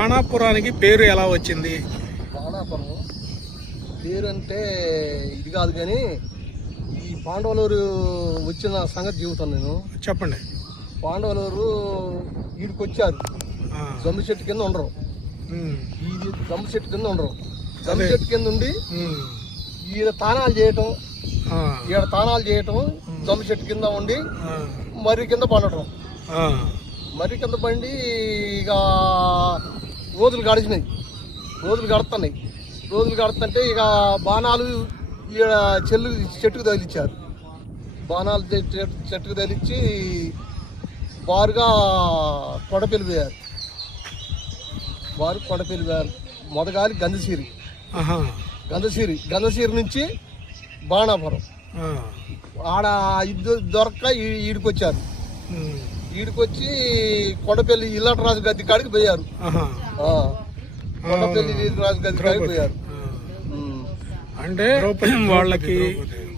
బాణాపురానికి పేరు ఎలా వచ్చింది? బాణాపురం పేరు అంటే ఇది కాదు కానీ ఈ పాండవులూరు వచ్చిన సంగతి చెబుతాను నేను. చెప్పండి. పాండవులూరు వీడికి వచ్చారు, జమ్మి చెట్టు కింద ఉండరు. ఇది జమ్మి చెట్టు కింద ఉండరు, జమ్మి చెట్టు కింద ఉండి ఈడ తానాలు చేయటం, జమ్మి చెట్టు కింద ఉండి మర్రి కింద పండటం. మర్రి కింద పండి ఇక రోజులు గడిచినాయి, రోజులు గడుతుంటే ఇక బాణాలు ఈడ చెట్టుకు తగిలిచ్చారు. బాణాలు చెట్టుకు తగిలిచ్చి బారుగా కొండపెళ్ళిపోయారు. మొదగాలి గంధసీరి నుంచి బాణాపురం ఆడ ఇద్దరు దొరక్క ఈడికొచ్చారు. ఈడికొచ్చి కొండపల్లి ఇల్లటరాజు గద్ది కాడికి పోయారు. కొండపల్లి రాజు గద్ది కాడికి పోయారు. అంటే వాళ్ళకి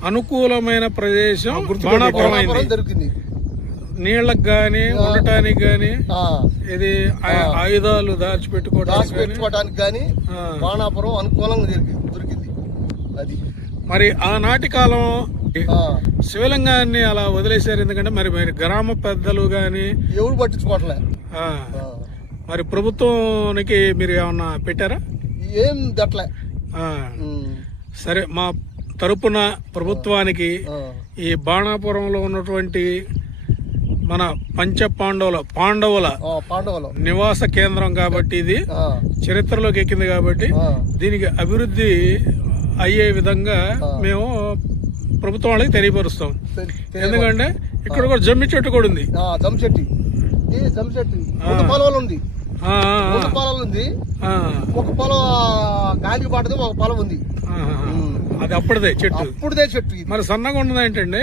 అనుకూలమైన ప్రదేశం బాణాపురం దొరికింది. నీళ్ళకి గాని ఉండటానికి గాని ఇది ఆయుధాలు దాచిపెట్టుకోవడానికి గాని బాణాపురం అనుకూలంగా దొరికింది. అది మరి ఆనాటి కాలం శివలింగాన్ని అలా వదిలేశారు. ఎందుకంటే మరి గ్రామ పెద్దలు గాని ఎవరు పట్టించుకోవట్లే. మరి ప్రభుత్వానికి మీరు ఏమన్నా పెట్టారా? ఏం దట్లే. సరే, మా తరపున ప్రభుత్వానికి ఈ బాణాపురంలో ఉన్నటువంటి మన పాండవుల నివాస కేంద్రం కాబట్టి ఇది చరిత్రలోకి ఎక్కింది కాబట్టి దీనికి అభివృద్ధి అయ్యే విధంగా మేము ప్రభుత్వం వాళ్ళకి తెలియపరుస్తాం. ఎందుకంటే ఇక్కడ కూడా జమ్మి చెట్టు కూడా ఉంది. పొలాలు ఉంది, ఒక పొలం గాలికి పడదు, ఒక పొలం ఉంది. అది అప్పుడుదే చెట్టు. మరి సన్నగా ఉన్నది ఏంటండి?